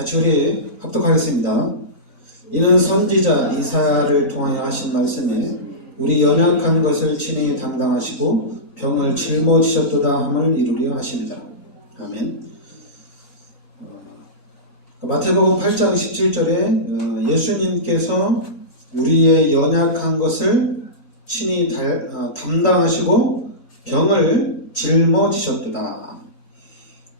같이 우리 합독하겠습니다. 이는 선지자 이사야를 통하여 하신 말씀에 우리 연약한 것을 친히 담당하시고 병을 짊어지셨도다 함을 이루려 하십니다. 아멘. 마태복음 8장 17절에 예수님께서 우리의 연약한 것을 친히 담당하시고 병을 짊어지셨도다.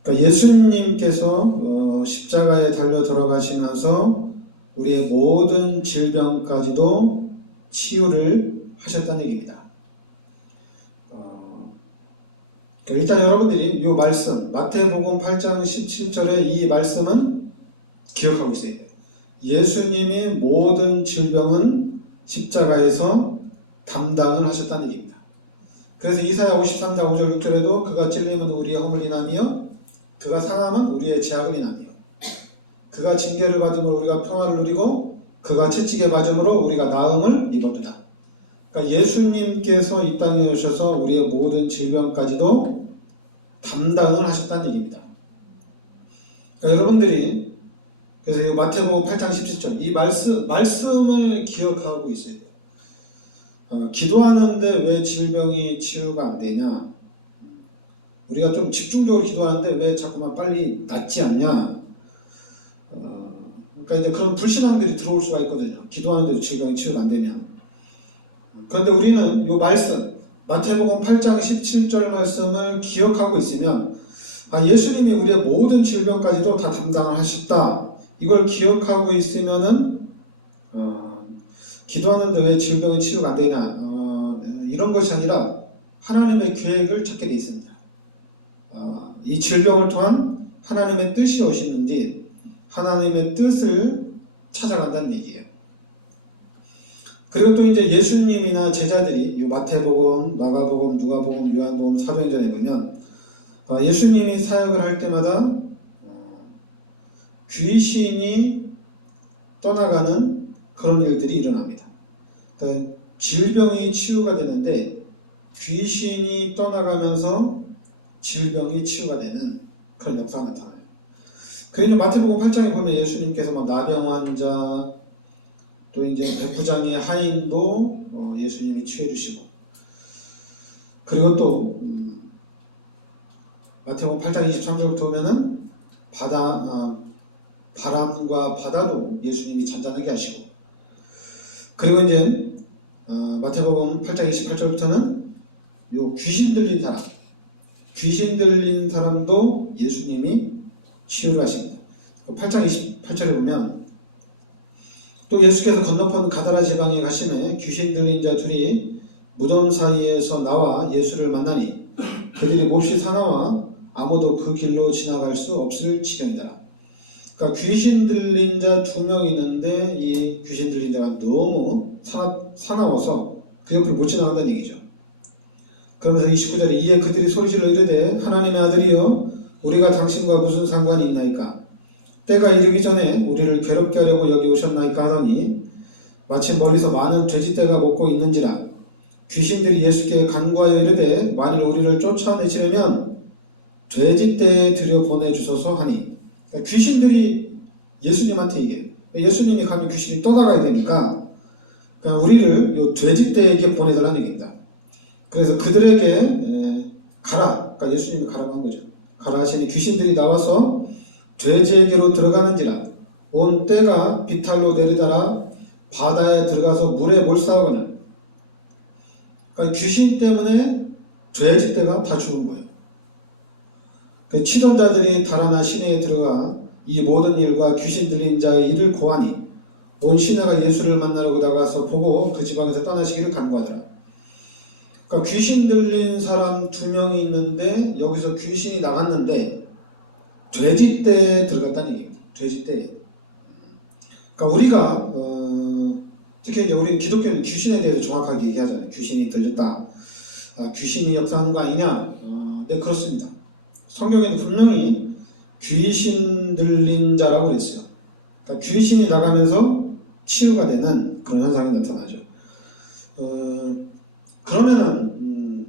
그러니까 예수님께서 십자가에 달려 들어가시면서 우리의 모든 질병까지도 치유를 하셨다는 얘기입니다. 일단 여러분들이 이 말씀, 마태복음 8장 17절의 이 말씀은 기억하고 있어야 돼요. 예수님이 모든 질병은 십자가에서 담당을 하셨다는 얘기입니다. 그래서 이사야 53장 5절 6절에도 그가 찔림은 우리의 허물 인하며 그가 상함은 우리의 죄악을 인하며 그가 징계를 받음으로 우리가 평화를 누리고 그가 채찍에 맞음으로 우리가 나음을 입었도다. 그러니까 예수님께서 이 땅에 오셔서 우리의 모든 질병까지도 담당을 하셨다는 얘기입니다. 그러니까 여러분들이 그래서 이 마태복음 8장 17절 이 말씀을 기억하고 있어야 돼요. 기도하는데 왜 질병이 치유가 안 되냐? 우리가 좀 집중적으로 기도하는데 왜 자꾸만 빨리 낫지 않냐? 그러니까 이제 그런 불신앙들이 들어올 수가 있거든요. 기도하는데도 질병이 치유가 안 되냐? 그런데 우리는 이 말씀, 마태복음 8장 17절 말씀을 기억하고 있으면 예수님이 우리의 모든 질병까지도 다 담당을 하셨다. 이걸 기억하고 있으면은 기도하는데 왜 질병이 치유가 안 되냐? 이런 것이 아니라 하나님의 계획을 찾게 되어 있습니다. 이 질병을 통한 하나님의 뜻이 무엇인지 하나님의 뜻을 찾아간다는 얘기예요. 그리고 또 이제 예수님이나 제자들이 이 마태복음, 마가복음, 누가복음, 요한복음, 사도행전에 보면 예수님이 사역을 할 때마다 귀신이 떠나가는 그런 일들이 일어납니다. 그러니까 질병이 치유가 되는데 귀신이 떠나가면서 질병이 치유가 되는 그런 역사가 나타나요. 그리고 마태복음 8장에 보면 예수님께서 나병 환자 또 이제 백부장의 하인도 예수님이 치유해 주시고 그리고 또 마태복음 8장 23절부터 보면은 바람과 바다도 예수님이 잔잔하게 하시고 그리고 이제 마태복음 8장 28절부터는 요 귀신 들린 사람도 예수님이 치유를 하십니다. 8장 28절에 보면 또 예수께서 건너편 가다라 지방에 가심에 귀신 들린 자 둘이 무덤 사이에서 나와 예수를 만나니 그들이 몹시 사나워 아무도 그 길로 지나갈 수 없을 지경이더라. 그러니까 귀신 들린 자 2명 있는데 이 귀신 들린 자가 너무 사나워서 그 옆을 못 지나간다는 얘기죠. 그러면서 29절에 이에 그들이 소리질러 이르되 하나님의 아들이여 우리가 당신과 무슨 상관이 있나이까? 때가 이르기 전에 우리를 괴롭게 하려고 여기 오셨나이까 하더니 마침 멀리서 많은 돼지떼가 먹고 있는지라 귀신들이 예수께 간구하여 이르되 만일 우리를 쫓아내시려면 돼지떼에 들여보내주소서 하니 그러니까 귀신들이 예수님한테 얘기해요. 예수님이 가면 귀신이 떠나가야 되니까 그러니까 우리를 요 돼지떼에게 보내달라는 얘기입니다. 그래서 그들에게 가라. 그러니까 예수님이 가라고 한 거죠. 가라 하시니 귀신들이 나와서 돼지에게로 들어가는지라 온 떼가 비탈로 내리다라 바다에 들어가서 물에 몰싸우거나 그러니까 귀신 때문에 돼지떼가 다 죽은 거예요. 그 치동자들이 달아나 시내에 들어가 이 모든 일과 귀신 들린 자의 일을 고하니 온 시내가 예수를 만나러 나가서 보고 그 지방에서 떠나시기를 간구하더라. 그러니까 귀신 들린 사람 2명이 있는데 여기서 귀신이 나갔는데 돼지떼에 들어갔다는 얘기입니다. 돼지떼에. 그러니까 우리가 특히 이제 우리 기독교는 귀신에 대해서 정확하게 얘기하잖아요. 귀신이 들렸다. 귀신이 역사하는 거 아니냐? 네, 그렇습니다. 성경에는 분명히 귀신 들린 자라고 그랬어요. 그러니까 귀신이 나가면서 치유가 되는 그런 현상이 나타나죠. 그러면은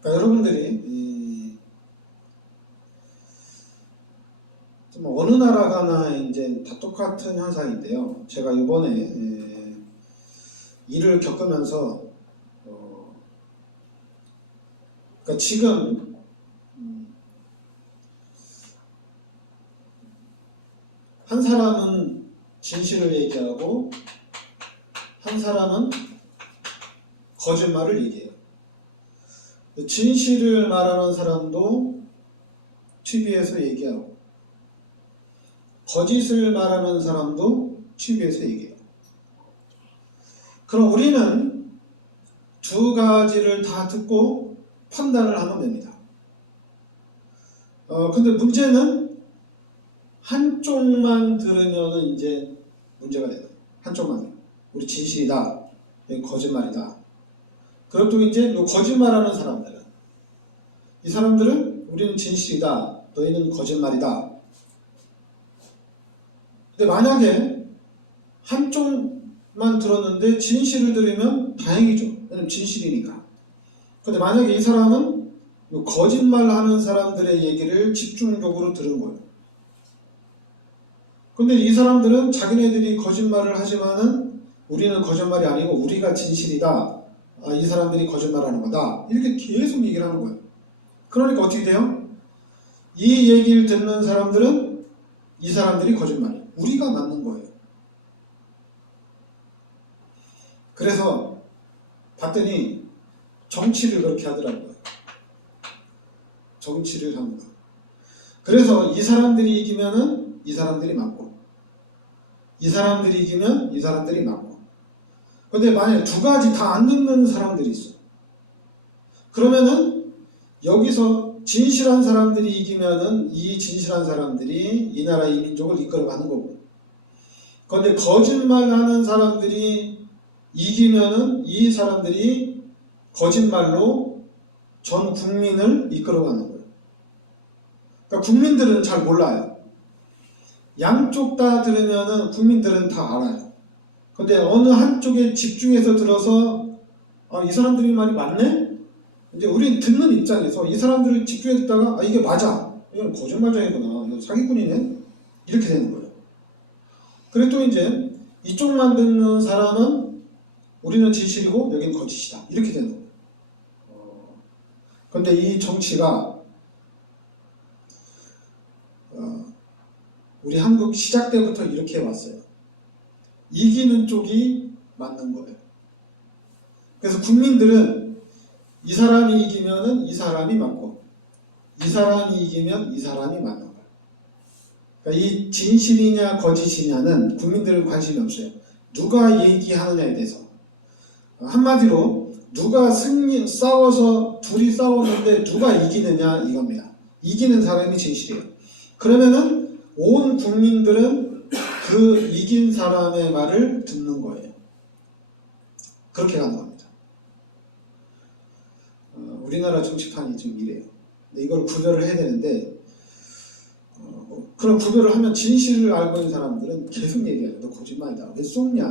그러니까 여러분들이 좀 어느 나라 가나 이제 다 똑같은 현상인데요. 제가 이번에 일을 겪으면서 그러니까 지금 한 사람은 진실을 얘기하고 한 사람은 거짓말을 얘기해요. 진실을 말하는 사람도 TV에서 얘기하고 거짓을 말하는 사람도 TV에서 얘기해요. 그럼 우리는 두 가지를 다 듣고 판단을 하면 됩니다. 근데 문제는 한쪽만 들으면 이제 문제가 돼요. 한쪽만 들으면. 우리 진실이다. 거짓말이다. 그리고 또 이제 거짓말하는 사람들은 이 사람들은 우리는 진실이다. 너희는 거짓말이다. 근데 만약에 한쪽만 들었는데 진실을 들으면 다행이죠. 왜냐면 진실이니까. 근데 만약에 이 사람은 거짓말하는 사람들의 얘기를 집중적으로 들은 거예요. 근데 이 사람들은 자기네들이 거짓말을 하지만은 우리는 거짓말이 아니고 우리가 진실이다. 이 사람들이 거짓말하는 거다. 이렇게 계속 얘기를 하는 거예요. 그러니까 어떻게 돼요? 이 얘기를 듣는 사람들은 이 사람들이 거짓말이에요. 우리가 맞는 거예요. 그래서 봤더니 정치를 그렇게 하더라고요. 정치를 합니다. 그래서 이 사람들이 이기면은 이 사람들이 맞고 이 사람들이 이기면 이 사람들이 맞고 근데 만약에 두 가지 다 안 듣는 사람들이 있어요. 그러면은 여기서 진실한 사람들이 이기면은 이 진실한 사람들이 이 나라 이 민족을 이끌어가는 거고 그런데 거짓말하는 사람들이 이기면은 이 사람들이 거짓말로 전 국민을 이끌어가는 거예요. 그러니까 국민들은 잘 몰라요. 양쪽 다 들으면은 국민들은 다 알아요. 근데 어느 한쪽에 집중해서 들어서 이 사람들이 말이 맞네? 이제 우리 듣는 입장에서 이 사람들을 집중해 듣다가 이게 맞아. 이건 거짓말쟁이구나. 이건 사기꾼이네. 이렇게 되는 거예요. 그리고 또 이제 이쪽만 듣는 사람은 우리는 진실이고 여긴 거짓이다. 이렇게 되는 거예요. 근데 이 정치가 우리 한국 시작 때부터 이렇게 왔어요. 이기는 쪽이 맞는 거예요. 그래서 국민들은 이 사람이 이기면은 이 사람이 맞고 이 사람이 이기면 이 사람이 맞는 거예요. 그러니까 이 진실이냐 거짓이냐는 국민들은 관심이 없어요. 누가 얘기하느냐에 대해서. 한마디로 누가 싸워서 둘이 싸웠는데 누가 이기느냐 이겁니다. 이기는 사람이 진실이에요. 그러면은 온 국민들은 그 이긴 사람의 말을 듣는 거예요. 그렇게 가는 겁니다. 우리나라 정치판이 지금 이래요. 이걸 구별을 해야 되는데 그런 구별을 하면 진실을 알고 있는 사람들은 계속 얘기해요. 너 거짓말이다. 왜 속냐.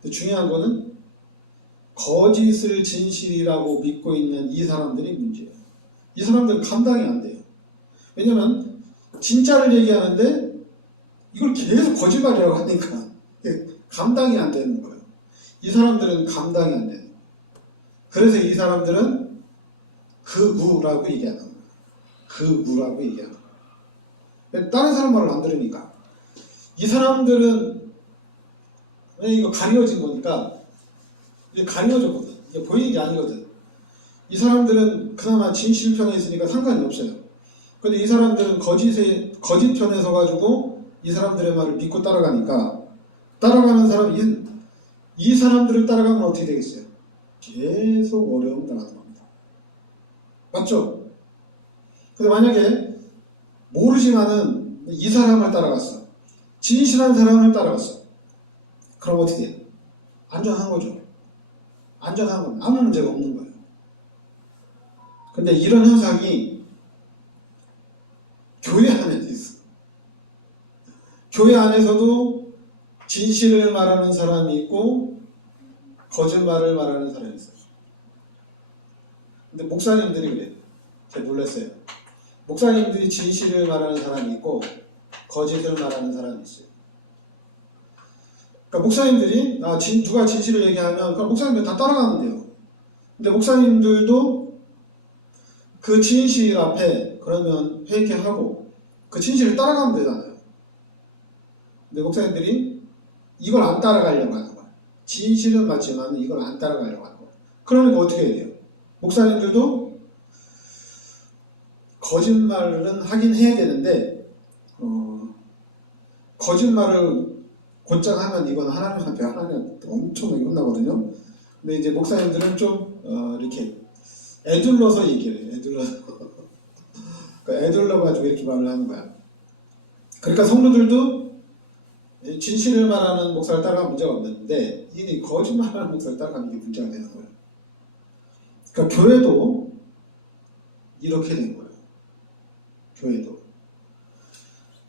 근데 중요한 거는 거짓을 진실이라고 믿고 있는 이 사람들이 문제예요. 이 사람들은 감당이 안 돼요. 왜냐면 진짜를 얘기하는데 이걸 계속 거짓말이라고 하니까 감당이 안 되는 거예요. 이 사람들은 감당이 안 되는 거예요. 그래서 이 사람들은 극우라고 얘기하는 거예요. 극우라고 얘기하는 거예요. 다른 사람 말을 안 들으니까. 이 사람들은 이거 가려진 거니까 이게 가려졌거든. 이게 보이는 게 아니거든. 이 사람들은 그나마 진실 편에 있으니까 상관이 없어요. 근데 이 사람들은 거짓 편에 서가지고 이 사람들의 말을 믿고 따라가니까 따라가는 사람, 이 사람들을 따라가면 어떻게 되겠어요? 계속 어려움 당하는 겁니다. 맞죠? 근데 만약에 모르지만은 이 사람을 따라갔어. 진실한 사람을 따라갔어. 그럼 어떻게 돼요? 안전한 거죠. 안전한 건 아무 문제가 없는 거예요. 근데 이런 현상이 교회 안에도 있어. 교회 안에서도 진실을 말하는 사람이 있고 거짓말을 말하는 사람이 있어요. 근데 목사님들이 그래요. 제가 놀랐어요. 목사님들이 진실을 말하는 사람이 있고 거짓을 말하는 사람이 있어요. 그러니까 목사님들이 누가 진실을 얘기하면 그러니까 목사님들 다 따라가면 돼요. 근데 목사님들도 그 진실 앞에 그러면 회개하고 그 진실을 따라가면 되잖아요. 근데 목사님들이 이걸 안 따라가려고 하는 거야. 진실은 맞지만 이걸 안 따라가려고 하는 거야. 그러니까 어떻게 해야 돼요? 목사님들도 거짓말은 하긴 해야 되는데 거짓말을 곧장 하면 이건 하나님한테 엄청나게 혼나거든요. 근데 이제 목사님들은 좀 이렇게 애둘러서 얘기해요. 그러니까 애둘러가지고 이렇게 말을 하는 거야. 그러니까 성도들도 진실을 말하는 목사를 따라가면 문제가 없는데 이 거짓말하는 목사를 따라가는 게 문제가 되는 거예요. 그러니까 교회도 이렇게 된 거예요. 교회도.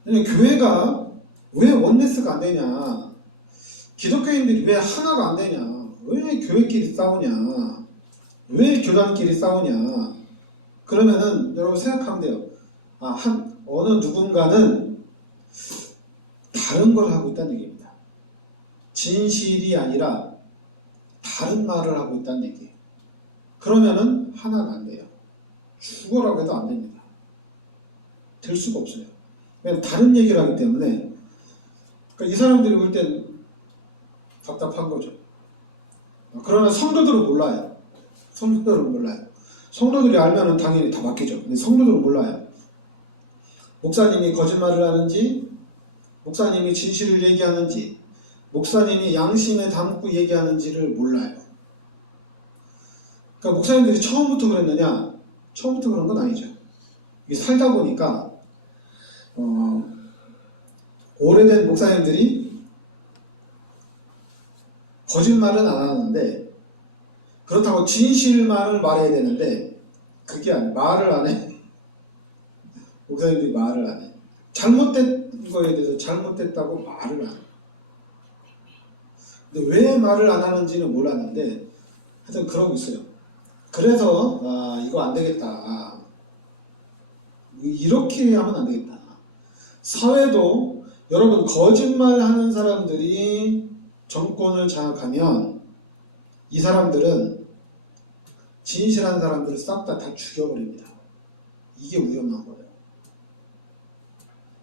교회가 왜 원네스가 안 되냐? 기독교인들이 왜 하나가 안 되냐? 왜 교회끼리 싸우냐? 왜 교단끼리 싸우냐? 그러면은 여러분 생각하면 돼요. 어느 누군가는 다른 걸 하고 있다는 얘기입니다. 진실이 아니라 다른 말을 하고 있다는 얘기예요. 그러면은 하나가 안 돼요. 죽어라고 해도 안 됩니다. 될 수가 없어요. 왜냐면 다른 얘기를 하기 때문에. 그러니까 이 사람들이 볼 땐 답답한 거죠. 그러나 성도들은 몰라요. 성도들은 몰라요. 성도들이 알면은 당연히 다 맡기죠. 근데 성도들은 몰라요. 목사님이 거짓말을 하는지, 목사님이 진실을 얘기하는지, 목사님이 양심에 담고 얘기하는지를 몰라요. 그러니까 목사님들이 처음부터 그랬느냐? 처음부터 그런 건 아니죠. 이게 살다 보니까 오래된 목사님들이 거짓말은 안 하는데 그렇다고 진실만을 말해야 되는데 그게 아니에요. 말을 안 해. 목사님들이 말을 안 해. 잘못된 거에 대해서 잘못됐다고 말을 안 해. 근데 왜 말을 안 하는지는 몰랐는데 하여튼 그러고 있어요. 그래서 이거 안 되겠다. 이렇게 하면 안 되겠다. 사회도 여러분 거짓말하는 사람들이 정권을 장악하면 이 사람들은 진실한 사람들을 싹 다 죽여버립니다. 이게 위험한 거예요.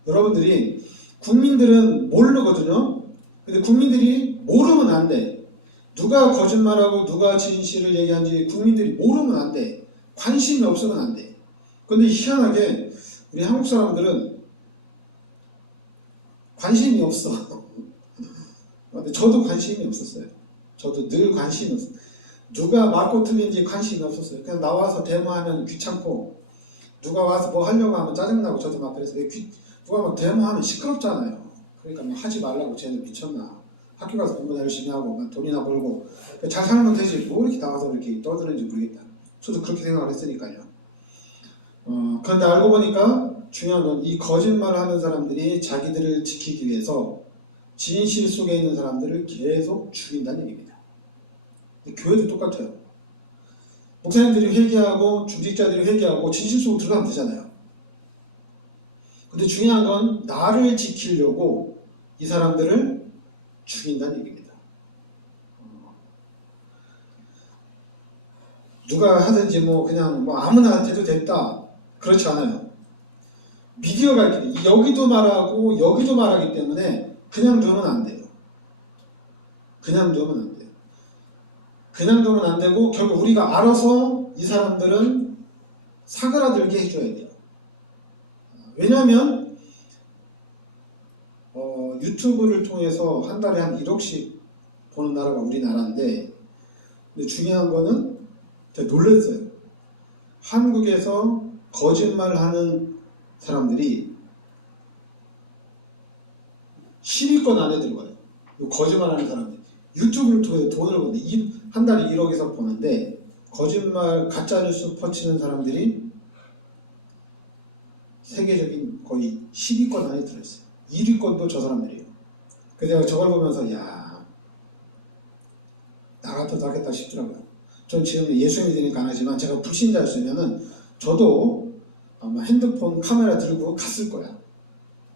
여러분들이 국민들은 모르거든요. 근데 국민들이 모르면 안 돼. 누가 거짓말하고 누가 진실을 얘기하는지 국민들이 모르면 안 돼. 관심이 없으면 안 돼. 근데 희한하게 우리 한국 사람들은 관심이 없어. 근데 저도 관심이 없었어요. 저도 늘 관심이 없어요. 누가 맞고 틀린지 관심이 없었어요. 그냥 나와서 데모하면 귀찮고 누가 와서 뭐 하려고 하면 짜증나고 저도 막 그래서 누가 막 데모하면 시끄럽잖아요. 그러니까 막 하지 말라고 쟤는 미쳤나. 학교 가서 공부나 열심히 하고 막 돈이나 벌고 잘 살면 되지 뭐 이렇게 나와서 이렇게 떠드는지 모르겠다. 저도 그렇게 생각을 했으니까요. 그런데 알고 보니까 중요한 건 이 거짓말하는 사람들이 자기들을 지키기 위해서 진실 속에 있는 사람들을 계속 죽인다는 얘기입니다. 교회도 똑같아요. 목사님들이 회개하고 중직자들이 회개하고 진실 속으로 들어가면 되잖아요. 근데 중요한 건 나를 지키려고 이 사람들을 죽인다는 얘기입니다. 누가 하든지 뭐 그냥 뭐 아무나 돼도 됐다. 그렇지 않아요. 미디어가 이렇게 여기도 말하고 여기도 말하기 때문에 그냥 두면 안 돼요. 그냥 두면 안 돼요. 그냥 두면 안 되고 결국 우리가 알아서 이 사람들은 사그라들게 해줘야 돼요. 왜냐하면 유튜브를 통해서 한 달에 한 1억씩 보는 나라가 우리나라인데 근데 중요한 거는 제가 놀랐어요. 한국에서 거짓말하는 사람들이 10위권 안에 들어가요. 거짓말하는 사람들 유튜브를 통해서 돈을 버는데 한 달에 1억에서 버는데 거짓말 가짜뉴스 퍼치는 사람들이 세계적인 거의 10위권 안에 들어있어요. 1위권도 저 사람들이에요. 그래서 제가 저걸 보면서 야, 나 같아도 하겠다 싶더라고요. 전 지금 예수 믿으니까 안 하지만 제가 불신자였으면은 저도 아마 핸드폰 카메라 들고 갔을 거야.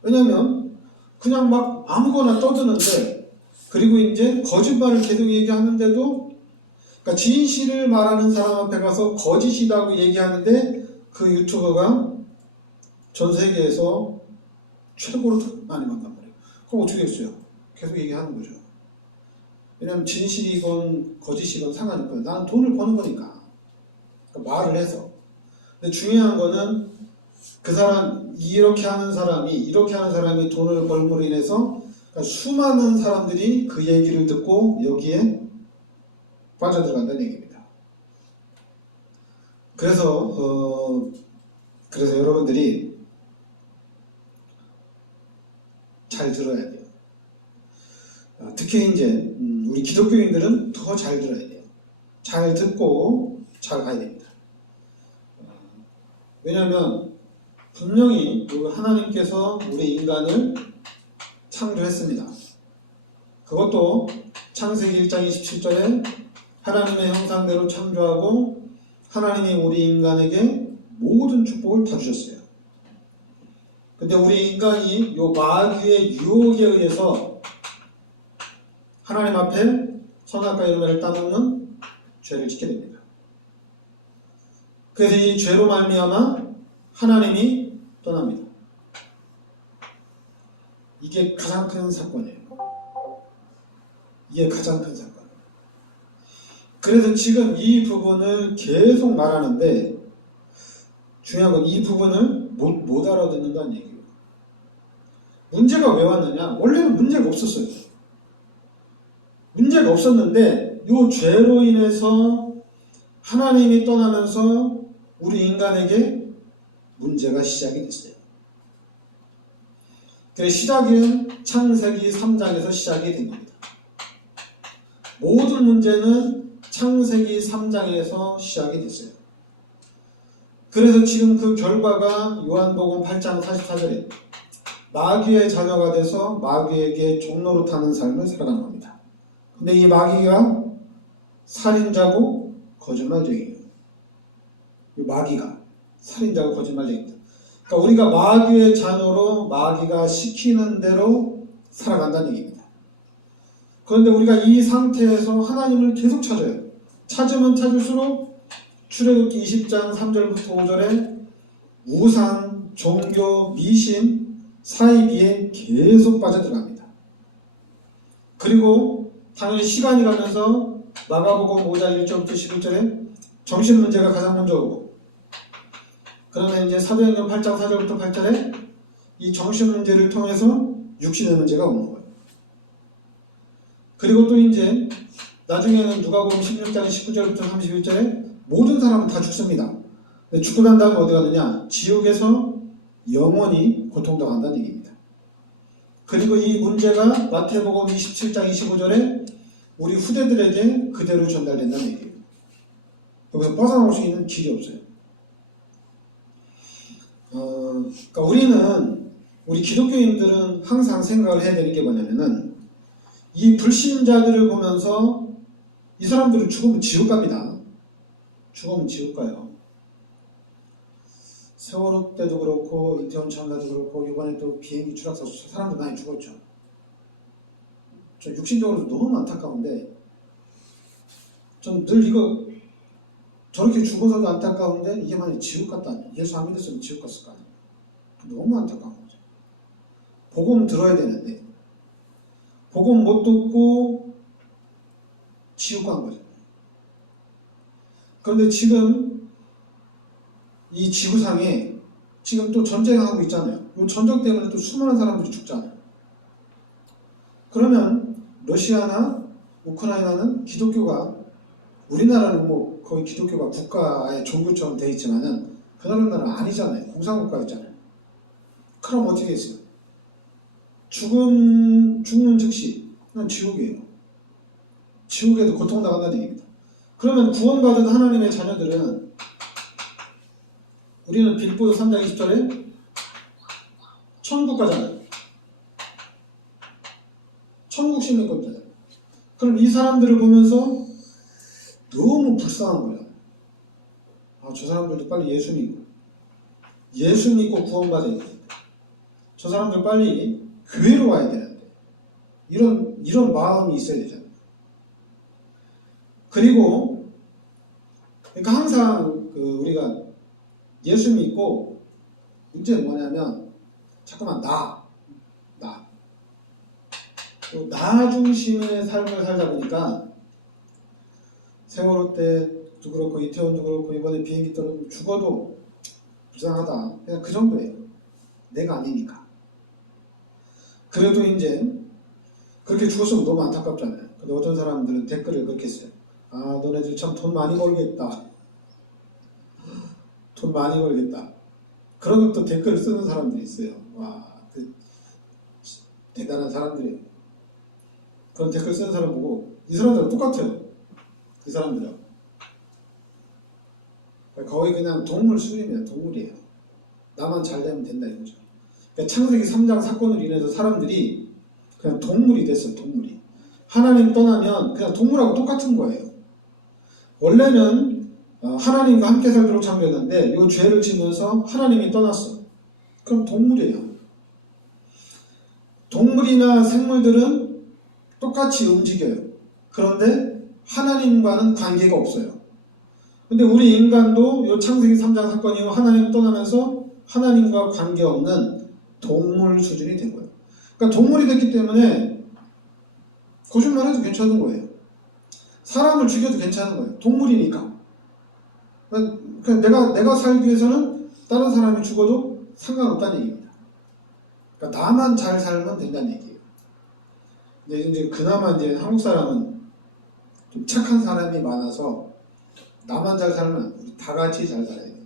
왜냐면 그냥 막 아무거나 떠드는데, 그리고 이제 거짓말을 계속 얘기하는데도, 그러니까 진실을 말하는 사람 앞에 가서 거짓이라고 얘기하는데 그 유튜버가 전 세계에서 최고로 많이 만단 말이에요. 그럼 어떻게 했어요? 계속 얘기하는 거죠. 왜냐면 진실이건 거짓이건 상관이 없어요. 나는 돈을 버는 거니까. 그러니까 말을 해서. 근데 중요한 거는 그 사람, 이렇게 하는 사람이 돈을 벌므로 인해서 그러니까 수많은 사람들이 그 얘기를 듣고 여기에 빠져들어간다는 얘기입니다. 그래서 여러분들이 잘 들어야 돼요. 특히 이제 우리 기독교인들은 더 잘 들어야 돼요. 잘 듣고 잘 가야 됩니다. 왜냐하면 분명히 하나님께서 우리 인간을 창조했습니다. 그것도 창세기 1장 27절에 하나님의 형상대로 창조하고 하나님이 우리 인간에게 모든 축복을 다 주셨어요. 근데 우리 인간이 요 마귀의 유혹에 의해서 하나님 앞에 선악과 열매를 따먹는 죄를 짓게 됩니다. 그래서 이 죄로 말미암아 하나님이 떠납니다. 이게 가장 큰 사건이에요. 이게 가장 큰 사건. 그래서 지금 이 부분을 계속 말하는데 중요한 건 이 부분을 못 알아듣는다는 얘기예요. 문제가 왜 왔느냐? 원래는 문제가 없었어요. 문제가 없었는데 이 죄로 인해서 하나님이 떠나면서 우리 인간에게 문제가 시작이 됐어요. 그래서 시작은 창세기 3장에서 시작이 된 겁니다. 모든 문제는 창세기 3장에서 시작이 됐어요. 그래서 지금 그 결과가 요한복음 8장 44절에 마귀의 자녀가 돼서 마귀에게 종로로 타는 삶을 살아가는 겁니다. 근데 이 마귀가 살인자고 거짓말쟁이에요. 이 마귀가 살인자고 거짓말쟁이입니다. 그러니까 우리가 마귀의 자녀로 마귀가 시키는 대로 살아간다는 얘기입니다. 그런데 우리가 이 상태에서 하나님을 계속 찾아요. 찾으면 찾을수록 출애굽기 20장 3절부터 5절에 우상, 종교, 미신, 사이비에 계속 빠져들어갑니다. 그리고 당연히 시간이 가면서 마가복음 5장 1절부터 11절에 정신 문제가 가장 먼저 오고, 그러면 이제 사도행전 8장 4절부터 8절에 이 정신 문제를 통해서 육신의 문제가 오는 거예요. 그리고 또 이제 나중에는 누가복음 16장 19절부터 31절에 모든 사람은 다 죽습니다. 죽고 난 다음에 어디 가느냐? 지옥에서 영원히 고통당한다는 얘기입니다. 그리고 이 문제가 마태복음 27장 25절에 우리 후대들에게 그대로 전달된다는 얘기예요. 여기서 벗어나올 수 있는 길이 없어요. 그러니까 우리 기독교인들은 항상 생각을 해야 되는 게 뭐냐면은 이 불신자들을 보면서 이 사람들은 죽으면 지옥 갑니다. 죽으면 지옥 가요. 세월호 때도 그렇고 이태원 참사도 그렇고 이번에 또 비행기 추락사 사람들 많이 죽었죠. 저 육신적으로 너무 안타까운데 전 늘 이거 저렇게 죽어서도 안타까운데 이게 만약 지옥 갔다니, 예수 안 믿었으면 지옥 갔을 거 아니에요. 너무 안타까운 거죠. 복음 들어야 되는데 복음 못 듣고 지옥 간 거죠. 그런데 지금 이 지구상에 지금 또 전쟁하고 있잖아요. 이 전쟁 때문에 또 수많은 사람들이 죽잖아요. 그러면 러시아나 우크라이나는 기독교가, 우리나라는 뭐 거의 기독교가 국가의 종교처럼 돼 있지만은 그 나라는 아니잖아요. 공산국가였잖아요. 그럼 어떻게 했어요? 죽는 즉시 그건 지옥이에요. 지옥에도 고통당한다는 얘기입니다. 그러면 구원받은 하나님의 자녀들은, 우리는 빌보도 3장 20절에 천국 가잖아요. 천국 심는 겁니다. 그럼 이 사람들을 보면서 너무 불쌍한 거예요. 저 사람들도 빨리 예수 믿고 예수 믿고 구원받아야 되는데 저 사람들 빨리 교회로 와야 되는데 이런 마음이 있어야 되잖아요. 그리고 그러니까 항상 우리가 예수 믿고 문제는 뭐냐면 자꾸만 나 중심의 삶을 살다 보니까 세월호 때도 그렇고 이태원도 그렇고 이번에 비행기 떨어지면 죽어도 불쌍하다. 그냥 그 정도예요. 내가 아니니까. 그래도 이제 그렇게 죽었으면 너무 안타깝잖아요. 근데 어떤 사람들은 댓글을 그렇게 써요. 아, 너네들 참 돈 많이 벌겠다. 돈 많이 벌겠다. 그러면 또 댓글을 쓰는 사람들이 있어요. 와, 대단한 사람들이에요. 그런 댓글 쓰는 사람 보고 이 사람들은 똑같아요. 이 사람들은 거의 그냥 동물 수준이에요. 동물이에요. 나만 잘 되면 된다 이거죠. 그러니까 창세기 3장 사건으로 인해서 사람들이 그냥 동물이 됐어요. 동물이. 하나님 떠나면 그냥 동물하고 똑같은 거예요. 원래는 하나님과 함께 살도록 창조했는데 이 죄를 지면서 하나님이 떠났어. 그럼 동물이에요. 동물이나 생물들은 똑같이 움직여요. 그런데 하나님과는 관계가 없어요. 근데 우리 인간도 이 창세기 3장 사건이 하나님 떠나면서 하나님과 관계없는 동물 수준이 된 거예요. 그러니까 동물이 됐기 때문에 거짓말해도 괜찮은 거예요. 사람을 죽여도 괜찮은 거예요. 동물이니까. 그러니까 내가 살기 위해서는 다른 사람이 죽어도 상관없다는 얘기입니다. 그러니까 나만 잘 살면 된다는 얘기예요. 근데 이제 그나마 이제 한국 사람은 좀 착한 사람이 많아서 나만 잘 살면 우리 다 같이 잘 살아야 돼요.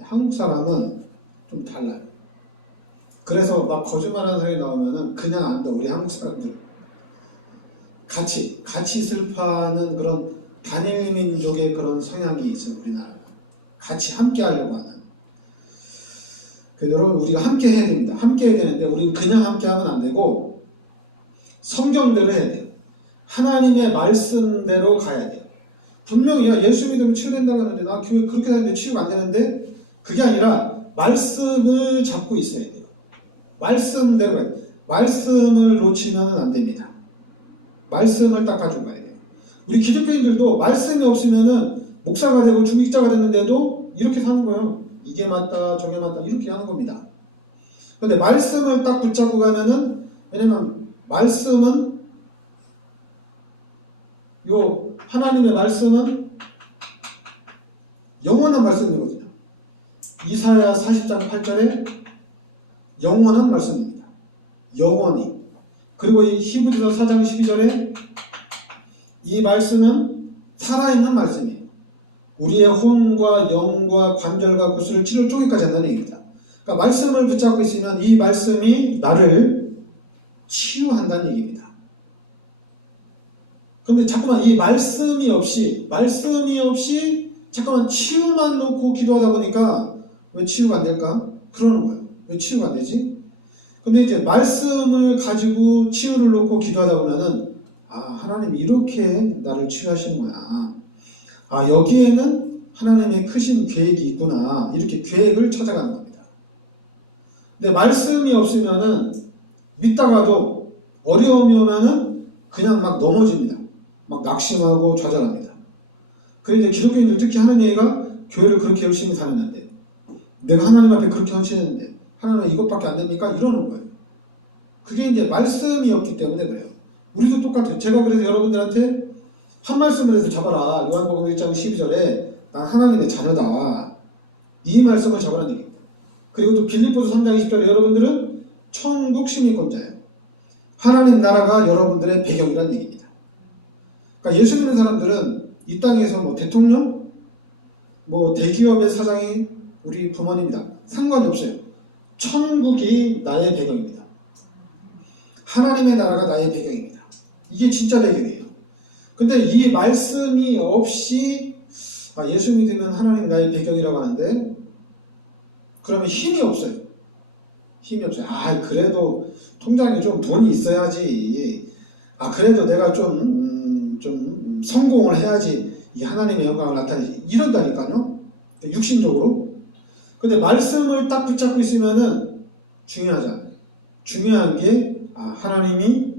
한국 사람은 좀 달라요. 그래서 막 거짓말하는 사람이 나오면은 그냥 안다. 우리 한국 사람들 같이 슬퍼하는 그런 단일 민족의 그런 성향이 있어요. 우리나라가 같이 함께 하려고 하는. 그래서 여러분 우리가 함께 해야 됩니다. 함께 해야 되는데 우리는 그냥 함께 하면 안 되고 성경대로 해야 돼요. 하나님의 말씀대로 가야 돼요. 분명히 예수 믿으면 치유된다고 하는데 나 교회 그렇게 다니는데 치유가 안 되는데 그게 아니라 말씀을 잡고 있어야 돼요. 말씀대로 가야 돼요. 말씀을 놓치면 안 됩니다. 말씀을 딱 가지고 가야 돼요. 우리 기독교인들도 말씀이 없으면은 목사가 되고 중직자가 됐는데도 이렇게 사는 거예요. 이게 맞다 저게 맞다 이렇게 하는 겁니다. 그런데 말씀을 딱 붙잡고 가면은 왜냐면 말씀은 하나님의 말씀은 영원한 말씀이거든요. 이사야 40장 8절에 영원한 말씀입니다. 영원히. 그리고 이 히브리서 4장 12절에 이 말씀은 살아있는 말씀이에요. 우리의 혼과 영과 관절과 구슬을 찌를 쪼개까지 한다는 얘기입니다. 그러니까 말씀을 붙잡고 있으면 이 말씀이 나를 치유한다는 얘기입니다. 그런데 자꾸만 이 말씀이 없이 자꾸만 치유만 놓고 기도하다 보니까 왜 치유가 안 될까? 그러는 거예요. 왜 치유가 안 되지? 근데 이제 말씀을 가지고 치유를 놓고 기도하다 보면은 하나님이 이렇게 나를 치유하시는구나. 여기에는 하나님의 크신 계획이 있구나. 이렇게 계획을 찾아가는 겁니다. 근데 말씀이 없으면은 믿다가도 어려움이 오면은 그냥 막 넘어집니다. 막 낙심하고 좌절합니다. 그래서 이제 기독교인들 특히 하는 얘기가 교회를 그렇게 열심히 다녔는데 내가 하나님 앞에 그렇게 헌신했는데 하나님 이것밖에 안 됩니까? 이러는 거예요. 그게 이제 말씀이 없기 때문에 그래요. 우리도 똑같아요. 제가 그래서 여러분들한테 한 말씀을 해서 잡아라. 요한복음 1장 12절에 난 하나님의 자녀다. 이 말씀을 잡으라는 얘기입니다. 그리고 또 빌립보서 3장 20절에 여러분들은 천국 시민권자예요. 하나님 나라가 여러분들의 배경이라는 얘기입니다. 그러니까 예수 믿는 사람들은 이 땅에서 뭐 대통령, 뭐 대기업의 사장이 우리 부모님이다. 상관이 없어요. 천국이 나의 배경입니다. 하나님의 나라가 나의 배경입니다. 이게 진짜 배경이에요. 근데 이 말씀이 없이 예수 믿으면 하나님이 나의 배경이라고 하는데 그러면 힘이 없어요. 힘이 없어요. 그래도 통장에 좀 돈이 있어야지. 그래도 내가 좀 성공을 해야지 이 하나님의 영광을 나타내지. 이런다니까요. 육신적으로. 근데 말씀을 딱 붙잡고 있으면은 중요하지 않아요. 중요한 게 하나님이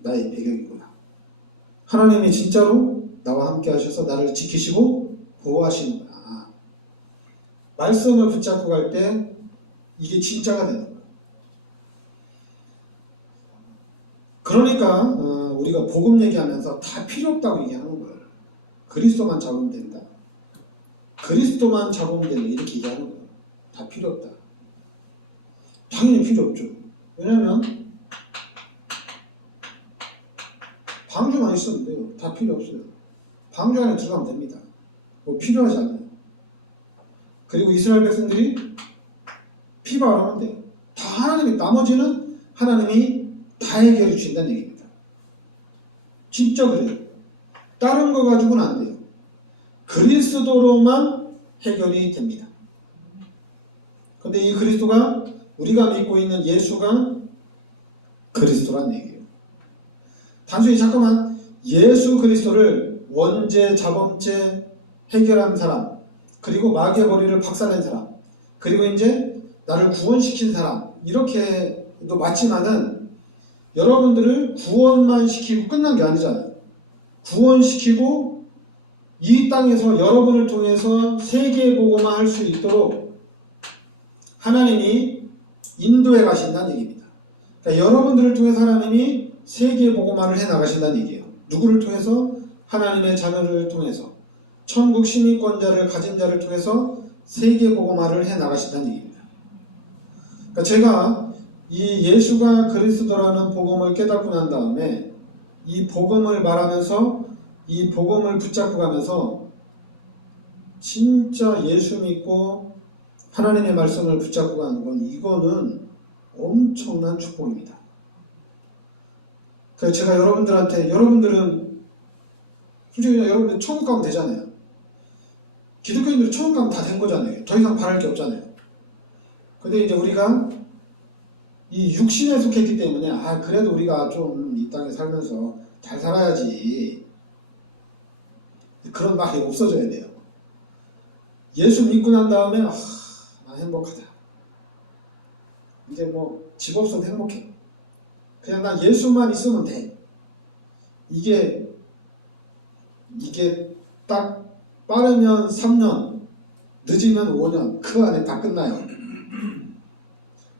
나의 배경이구나. 하나님이 진짜로 나와 함께 하셔서 나를 지키시고 보호하시는구나. 말씀을 붙잡고 갈 때 이게 진짜가 되는 거예요. 그러니까 우리가 복음 얘기하면서 다 필요 없다고 얘기하는 거예요. 그리스도만 잡으면 된다. 그리스도만 잡으면 된다. 이렇게 얘기하는 거예요. 다 필요 없다. 당연히 필요 없죠. 왜냐하면 방주만 있으면 돼요. 다 필요 없어요. 방주 안에 들어가면 됩니다. 뭐 필요하지 않아요. 그리고 이스라엘 백성들이 피바하면 돼요. 다 하나님이, 나머지는 하나님이 다 해결해 주신다는 얘기입니다. 진짜 그래요. 다른 거 가지고는 안 돼요. 그리스도로만 해결이 됩니다. 근데 이 그리스도가 우리가 믿고 있는 예수가 그리스도란 얘기예요. 단순히 잠깐만 예수 그리스도를 원죄, 자범죄 해결한 사람, 그리고 마귀의 머리를 박살낸 사람, 그리고 이제 나를 구원시킨 사람, 이렇게도 맞지만은 여러분들을 구원만 시키고 끝난 게 아니잖아요. 구원시키고 이 땅에서 여러분을 통해서 세계 보고만 할 수 있도록 하나님이 인도해 가신다는 얘기입니다. 그러니까 여러분들을 통해서 하나님이 세계 보고만을 해 나가신다는 얘기예요. 누구를 통해서? 하나님의 자녀를 통해서, 천국 시민권자를 가진 자를 통해서 세계 보고만을 해 나가신다는 얘기입니다. 그러니까 제가 이 예수가 그리스도라는 복음을 깨닫고 난 다음에 이 복음을 말하면서 이 복음을 붙잡고 가면서 진짜 예수 믿고 하나님의 말씀을 붙잡고 가는 건 이거는 엄청난 축복입니다. 그래서 제가 여러분들한테, 여러분들은 솔직히 여러분들 천국 가면 되잖아요. 기독교인들은 천국 가면 다 된 거잖아요. 더 이상 바랄 게 없잖아요. 근데 이제 우리가 이 육신에 속했기 때문에 그래도 우리가 좀 이 땅에 살면서 잘 살아야지, 그런 말이 없어져야 돼요. 예수 믿고 난 다음에 나 행복하다. 이제 뭐 집 없어도 행복해. 그냥 난 예수만 있으면 돼. 이게 딱 빠르면 3년, 늦으면 5년, 그 안에 다 끝나요.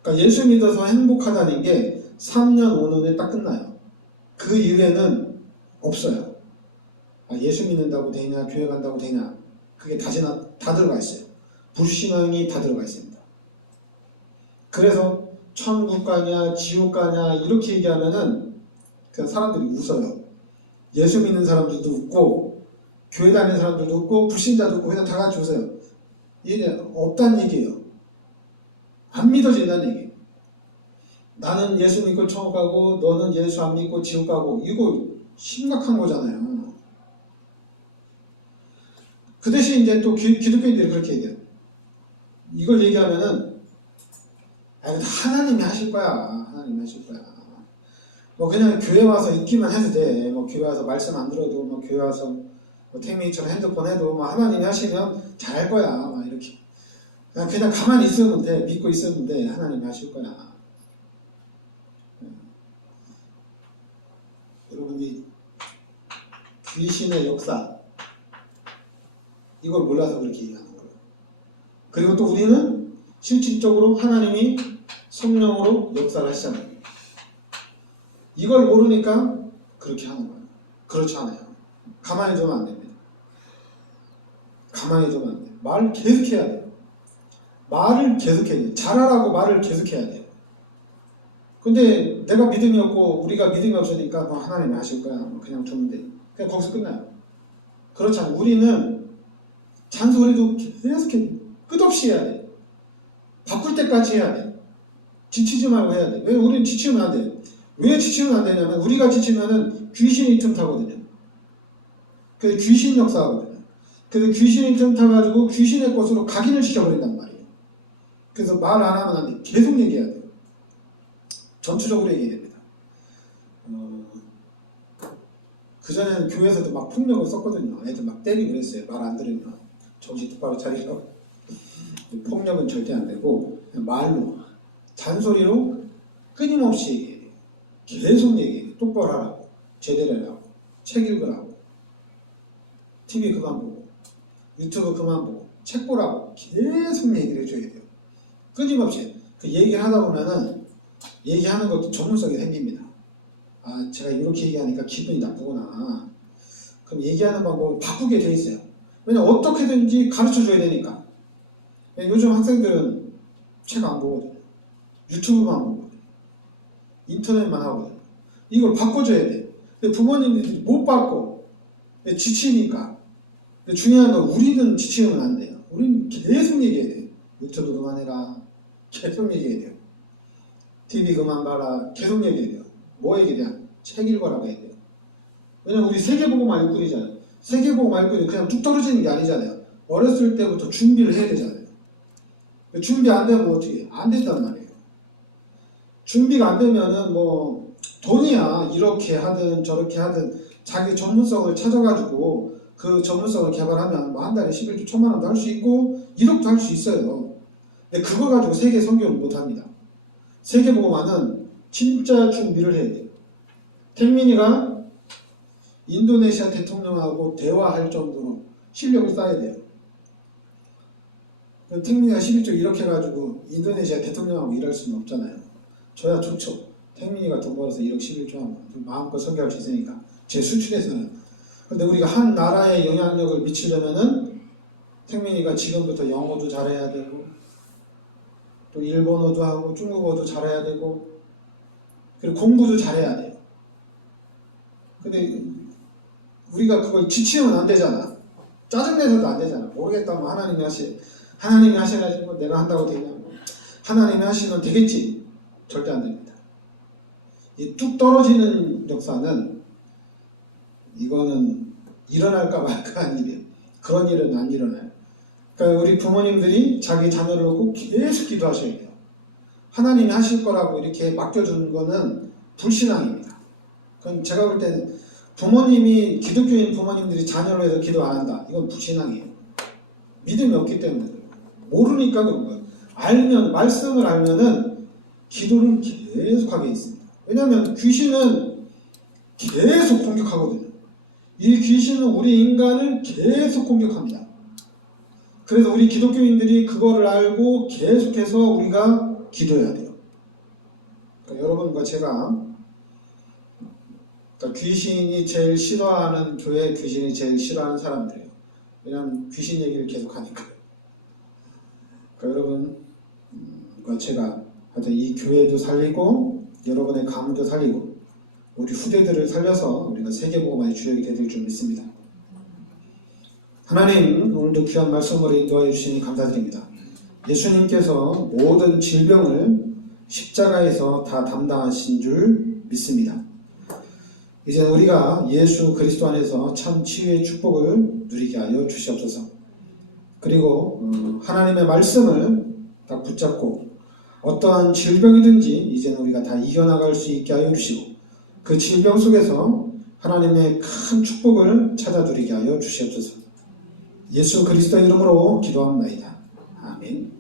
그러니까 예수 믿어서 행복하다는 게 3년, 5년에 딱 끝나요. 그 이후에는 없어요. 예수 믿는다고 되냐, 교회 간다고 되냐, 그게 다 들어가 있어요. 불신앙이 다 들어가 있습니다. 그래서 천국 가냐, 지옥 가냐 이렇게 얘기하면은 그냥 사람들이 웃어요. 예수 믿는 사람들도 웃고, 교회 다니는 사람들도 웃고, 불신자도 웃고, 그냥 다 같이 웃어요. 이게 없다는 얘기예요. 안 믿어진다는 얘기예요. 나는 예수 믿고 천국 가고 너는 예수 안 믿고 지옥 가고, 이거 심각한 거잖아요. 그 대신 이제 또 기독교인들이 그렇게 얘기해요. 이걸 얘기하면은 하나님이 하실 거야. 하나님이 하실 거야. 뭐 그냥 교회 와서 있기만 해도 돼. 뭐 교회 와서 말씀 안 들어도, 뭐 교회 와서 뭐 태민이처럼 핸드폰 해도 뭐 하나님이 하시면 잘할 거야. 막 이렇게. 그냥 가만히 있으면 돼. 믿고 있으면 돼. 하나님이 하실 거야. 여러분이 귀신의 역사, 이걸 몰라서 그렇게 얘기하는 거예요. 그리고 또 우리는 실질적으로 하나님이 성령으로 역사를 하시잖아요. 이걸 모르니까 그렇게 하는 거예요. 그렇지 않아요. 가만히 두면 안 됩니다. 가만히 두면 안 돼요. 말을 계속 해야 돼요. 말을 계속 해야 돼요. 잘하라고 말을 계속 해야 돼요. 근데 내가 믿음이 없고 우리가 믿음이 없으니까 뭐 하나님이 하실 거야. 뭐 그냥 두면 돼. 그냥 거기서 끝나요. 그렇지 않아요. 우리는 잔소리도 계속 끝없이 해야 돼. 바꿀 때까지 해야 돼. 지치지 말고 해야 돼. 왜 우리는 지치면 안 돼? 왜 지치면 안 되냐면 우리가 지치면은 귀신이 틈타거든요. 그래서 귀신 역사하거든요. 그래서 귀신이 틈타가지고 귀신의 것으로 각인을 시켜버린단 말이에요. 그래서 말 안 하면 안 돼. 계속 얘기해야 돼요. 전투적으로 얘기해야 됩니다. 그전에는 교회에서도 막 폭력을 썼거든요. 애들 막 때리고 그랬어요. 말 안 들으면. 정신 똑바로 차리라고. 폭력은 절대 안 되고 말로 잔소리로 끊임없이 얘기해요. 계속 얘기해요. 똑바로 하라고, 제대로 하라고, 책 읽으라고, TV 그만 보고, 유튜브 그만 보고, 책 보라고 계속 얘기를 해줘야 돼요. 끊임없이. 그 얘기를 하다 보면은 얘기하는 것도 전문성이 생깁니다. 아, 제가 이렇게 얘기하니까 기분이 나쁘구나. 그럼 얘기하는 방법을 바꾸게 돼 있어요. 왜냐면 어떻게든지 가르쳐 줘야 되니까. 요즘 학생들은 책 안 보거든요. 유튜브만 보거든요. 인터넷만 하거든요. 이걸 바꿔줘야 돼요. 근데 부모님들이 못 바꿔. 지치니까. 근데 중요한 건 우리는 지치면 안 돼요. 우리는 계속 얘기해야 돼요. 유튜브 그만해라. 계속 얘기해야 돼요. TV 그만 봐라. 계속 얘기해야 돼요. 뭐 얘기해야 돼요? 책 읽어라고 해야 돼요. 왜냐면 우리 세계보고만 읽고 그러잖아요. 세계보고만 읽고 그냥 뚝 떨어지는 게 아니잖아요. 어렸을 때부터 준비를 해야 되잖아요. 준비 안 되면 어떻게 해요? 안 된단 말이에요. 준비가 안 되면은 뭐 돈이야 이렇게 하든 저렇게 하든 자기 전문성을 찾아가지고 그 전문성을 개발하면 뭐 한 달에 11조 1천만 원도 할 수 있고 1억도 할 수 있어요. 근데 그거 가지고 세계 선교를 못 합니다. 세계보고만은 진짜 준비를 해야 돼요. 택민이가 인도네시아 대통령하고 대화할 정도로 실력을 쌓아야 돼요. 택민이가 11조 이렇게 해가지고 인도네시아 대통령하고 일할 수는 없잖아요. 저야 좋죠. 택민이가 돈 벌어서 1억 11조 하면 마음껏 선교할 수 있으니까 제 수출에서는. 근데 우리가 한 나라에 영향력을 미치려면은 택민이가 지금부터 영어도 잘해야 되고 또 일본어도 하고 중국어도 잘해야 되고 그리고 공부도 잘해야 돼요. 근데 우리가 그걸 지치면 안 되잖아. 짜증내서도 안 되잖아. 모르겠다면 하나님이 하셔가지고 내가 한다고 되냐고. 하나님이 하시면 되겠지. 절대 안 됩니다. 이 뚝 떨어지는 역사는 이거는 일어날까 말까 한 일이에요. 그런 일은 안 일어나요. 그러니까 우리 부모님들이 자기 자녀를 놓고 계속 기도하셔야 돼요. 하나님이 하실 거라고 이렇게 맡겨주는 거는 불신앙입니다. 그건 제가 볼 때는 부모님이 기독교인 부모님들이 자녀를 위해서 기도 안 한다. 이건 불신앙이에요. 믿음이 없기 때문에 모르니까 그런 거예요. 알면 말씀을 알면은 기도를 계속하게 있습니다. 왜냐하면 귀신은 계속 공격하거든요. 이 귀신은 우리 인간을 계속 공격합니다. 그래서 우리 기독교인들이 그거를 알고 계속해서 우리가 기도해야 돼요. 그러니까 여러분과 제가 그러니까 귀신이 제일 싫어하는 교회 귀신이 제일 싫어하는 사람들이에요. 왜냐하면 귀신 얘기를 계속하니까요. 그러니까 여러분과 제가 하여튼 이 교회도 살리고 여러분의 가문도 살리고 우리 후대들을 살려서 우리가 세계보고만의 주역이 되실 줄 믿습니다. 하나님 오늘도 귀한 말씀으로 인도하여 주시니 감사드립니다. 예수님께서 모든 질병을 십자가에서 다 담당하신 줄 믿습니다. 이제 우리가 예수 그리스도 안에서 참 치유의 축복을 누리게 하여 주시옵소서. 그리고 하나님의 말씀을 딱 붙잡고 어떠한 질병이든지 이제는 우리가 다 이겨나갈 수 있게 하여 주시고 그 질병 속에서 하나님의 큰 축복을 찾아 누리게 하여 주시옵소서. 예수 그리스도 이름으로 기도합니다. 아멘.